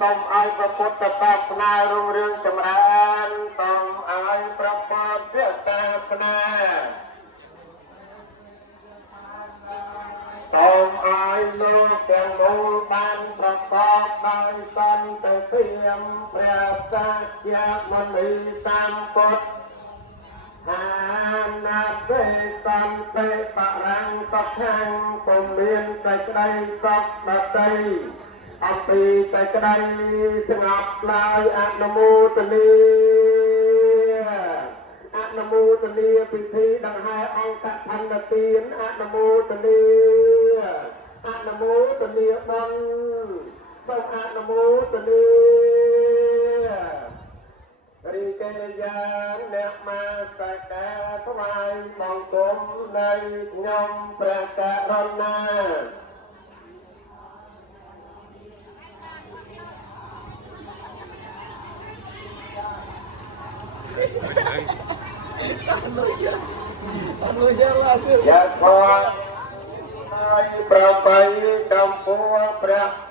សូមឲ្យព្រះពុទ្ធសាសនារុងរឿងចម្រើនសូមឲ្យព្រះពុទ្ធសាសនាសូមឲ្យលោកទាំងមូលបានប្រកបដោយសន្តិភាពព្រះសច្ចមុនីសម្ពុទ្ធអានាទេសន្តិបរាំងសុខាំងពុំមានតែក្តីសុខដតីអំពីតែក្តីស្ងប់ឡើយអនុមោទនាពិធីដង្ហែអង្គកឋិនទានអនុមោទនាបុណ្យសូមអនុមោទនារីកេរយ៉ាងអ្នកមកសក្ការថ្វាយបង្គំនៃខ្ញុំព្រះករុណាយ៉ាខោហើយប្របីកម្ពុជាព្រះ